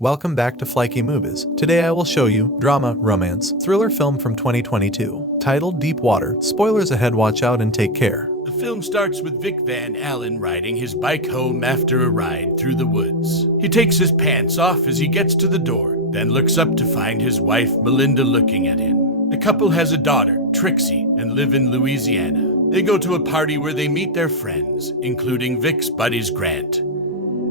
Welcome back to Flikey Movies. Today I will show you drama, romance, thriller film from 2022, titled Deep Water. Spoilers ahead, watch out and take care. The film starts with Vic Van Allen riding his bike home after a ride through the woods. He takes his pants off as he gets to the door, then looks up to find his wife Melinda looking at him. The couple has a daughter, Trixie, and live in Louisiana. They go to a party where they meet their friends, including Vic's buddies Grant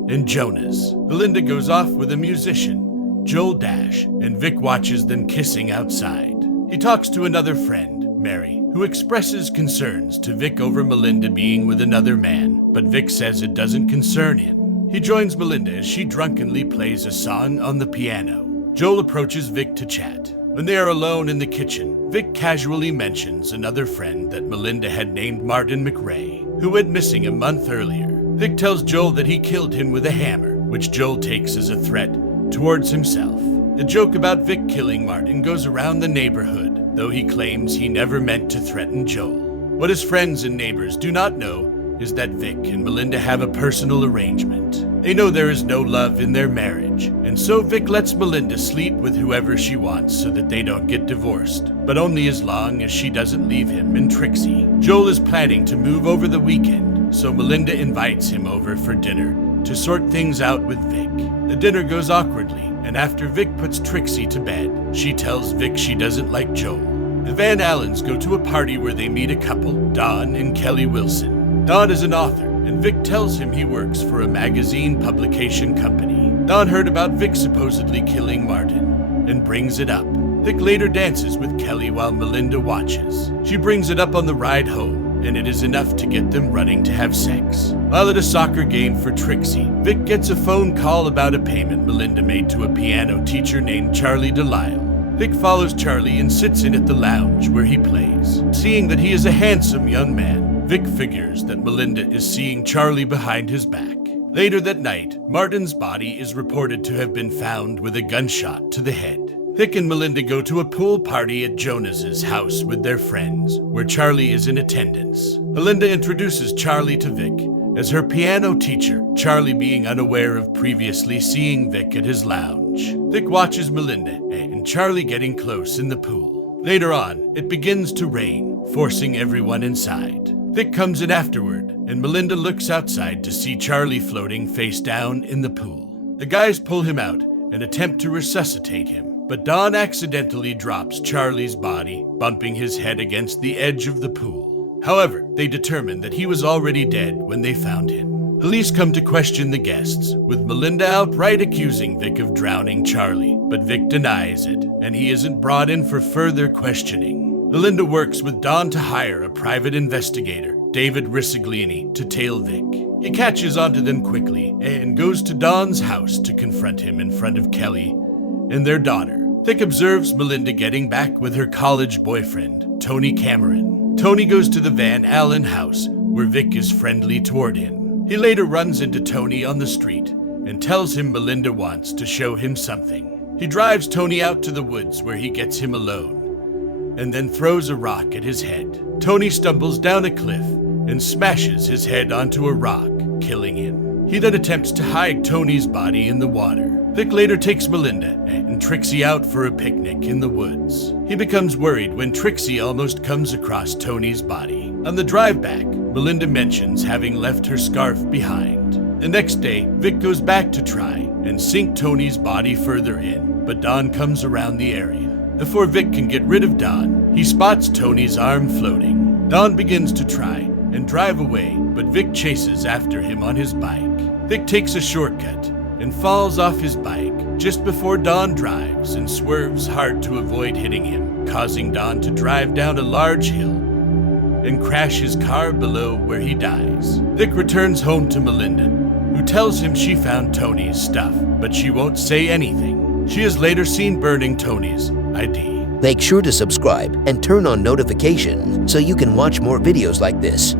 and Jonas. Melinda goes off with a musician, Joel Dash, and Vic watches them kissing outside. He talks to another friend, Mary, who expresses concerns to Vic over Melinda being with another man, but Vic says it doesn't concern him. He joins Melinda as she drunkenly plays a song on the piano. Joel approaches Vic to chat. When they are alone in the kitchen, Vic casually mentions another friend that Melinda had named Martin McRae, who went missing a month earlier. Vic tells Joel that he killed him with a hammer, which Joel takes as a threat towards himself. The joke about Vic killing Martin goes around the neighborhood, though he claims he never meant to threaten Joel. What his friends and neighbors do not know is that Vic and Melinda have a personal arrangement. They know there is no love in their marriage, and so Vic lets Melinda sleep with whoever she wants so that they don't get divorced, but only as long as she doesn't leave him and Trixie. Joel is planning to move over the weekend, so Melinda invites him over for dinner to sort things out with Vic. The dinner goes awkwardly, and after Vic puts Trixie to bed, she tells Vic she doesn't like Joel. The Van Allens go to a party where they meet a couple, Don and Kelly Wilson. Don is an author, and Vic tells him he works for a magazine publication company. Don heard about Vic supposedly killing Martin and brings it up. Vic later dances with Kelly while Melinda watches. She brings it up on the ride home, and it is enough to get them running to have sex. While at a soccer game for Trixie, Vic gets a phone call about a payment Melinda made to a piano teacher named Charlie Delisle. Vic follows Charlie and sits in at the lounge where he plays. Seeing that he is a handsome young man, Vic figures that Melinda is seeing Charlie behind his back. Later that night, Martin's body is reported to have been found with a gunshot to the head. Vic and Melinda go to a pool party at Jonas's house with their friends, where Charlie is in attendance. Melinda introduces Charlie to Vic as her piano teacher, Charlie being unaware of previously seeing Vic at his lounge. Vic watches Melinda and Charlie getting close in the pool. Later on, it begins to rain, forcing everyone inside. Vic comes in afterward, and Melinda looks outside to see Charlie floating face down in the pool. The guys pull him out and attempt to resuscitate him, but Don accidentally drops Charlie's body, bumping his head against the edge of the pool. However, they determine that he was already dead when they found him. Police come to question the guests, with Melinda outright accusing Vic of drowning Charlie, but Vic denies it, and he isn't brought in for further questioning. Melinda works with Don to hire a private investigator, David Rissiglini, to tail Vic. He catches onto them quickly and goes to Don's house to confront him in front of Kelly and their daughter. Vic observes Melinda getting back with her college boyfriend, Tony Cameron. Tony goes to the Van Allen house, where Vic is friendly toward him. He later runs into Tony on the street and tells him Melinda wants to show him something. He drives Tony out to the woods where he gets him alone, and then throws a rock at his head. Tony stumbles down a cliff and smashes his head onto a rock, killing him. He then attempts to hide Tony's body in the water. Vic later takes Melinda and Trixie out for a picnic in the woods. He becomes worried when Trixie almost comes across Tony's body. On the drive back, Melinda mentions having left her scarf behind. The next day, Vic goes back to try and sink Tony's body further in, but Don comes around the area. Before Vic can get rid of Don, he spots Tony's arm floating. Don begins to try and drive away, but Vic chases after him on his bike. Vic takes a shortcut and falls off his bike just before Don drives and swerves hard to avoid hitting him, causing Don to drive down a large hill and crash his car below where he dies. Vic returns home to Melinda, who tells him she found Tony's stuff, but she won't say anything. She is later seen burning Tony's ID. Make sure to subscribe and turn on notifications so you can watch more videos like this.